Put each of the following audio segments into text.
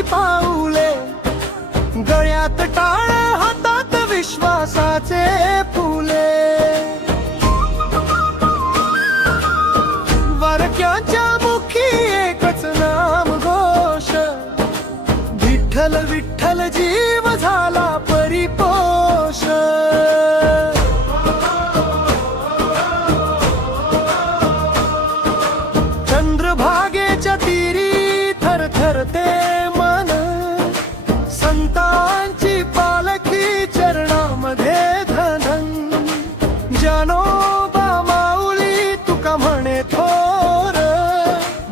ती पाऊले, गळ्यात टाळ हातात विश्वासाचे फुले, वारक्याच्या मुखी एकच नाम घोष, विठ्ठल विठ्ठल जीव झाला परिपोष. चंद्रभागेच्या तीरी थरथरते मन, संतांची पालखी चरणामध्ये धन. जानोबा माऊली तुका म्हणे थोर,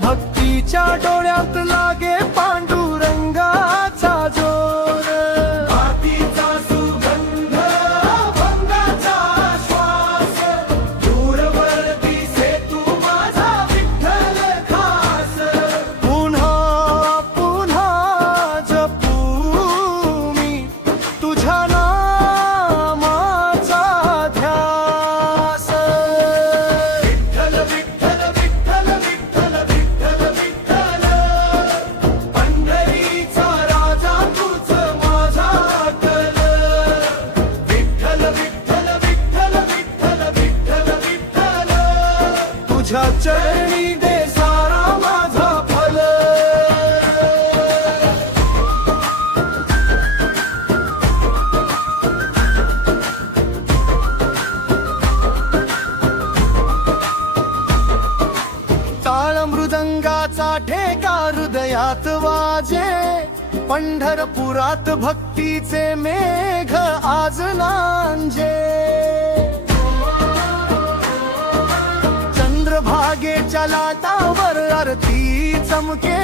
भक्तीच्या डोळ्यात लागे पांडुरंगाचा जोर. मातीचा सुगंध अभंगाचा श्वास, दूरवर दिसे तू माझा विठ्ठल खास. पुन्हा पुन्हा जपू मी तुझ्या नामाचा ध्यास. विठ्ठल विठ्ठल विठ्ठल विठ्ठल विठ्ठल विठ्ठल, पंढरीचा राजा तूच माझा कल. विठ्ठल विठ्ठल विठ्ठल विठ्ठल विठ्ठल विठ्ठल, तुझ्या चरणी दे सारा माझा फल. ताळ मृदंगाचा ठेका हृदयात वाजे, पंढरपुरात भक्तीचे मेघ आज लांजे. चंद्रभागेच्या लाटावर आरती चमके,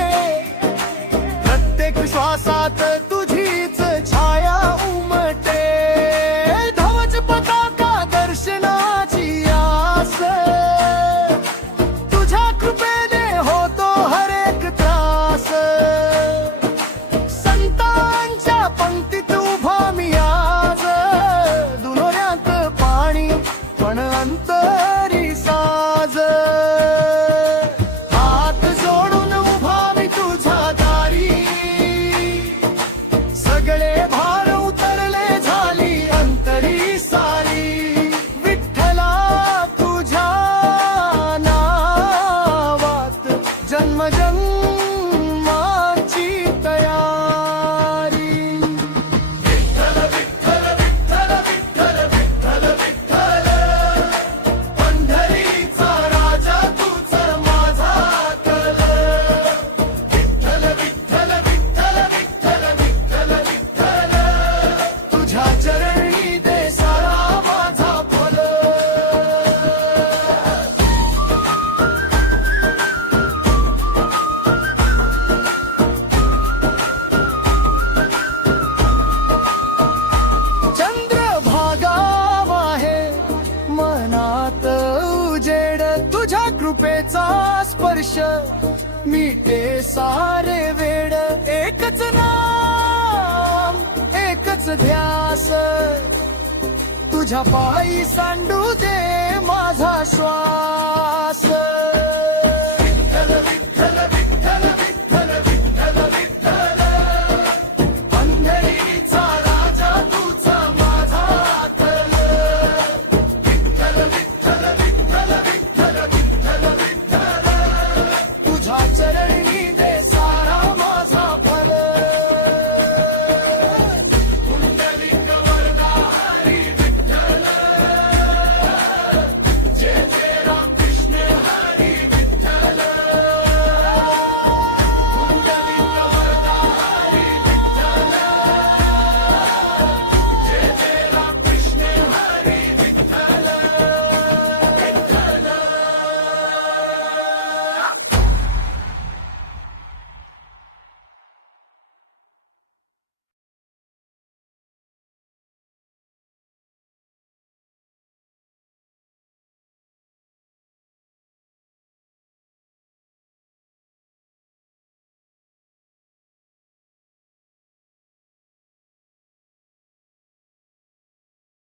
प्रत्येक श्वासात तुझीच छाया उमटे. ध्वज पताका दर्शनाची आस, तुझ्या कृपेने होतो हरेक त्रास. संतांच्या पंक्तीत उभा मी आज, दुनोऱ्यात पाणी पण अंतरी साज. हात जोडून उभा मी तुझ्या दारी, सगळे भार उतरले झाली अंतरी सारी. विठ्ठला तुझ्या नावात जन्म जन्माची तयारी. विठ्ठल विठ्ठल विठ्ठल विठ्ठल विठ्ठल विठ्ठल, पंढरीचा राजा तूच माझा कल. विठ्ठल विठ्ठल विठ्ठल विठ्ठल विठ्ठल विठ्ठल, तुझ्या चरणी दे सारा माझा फल. चंद्रभागा वाहे मनात उजेड, तुझ्या कृपेचा स्पर्श मिटे सारे वेड. एकच नाम एकच ध्यास, तुझ्या पायी सांडू दे माझा श्वास.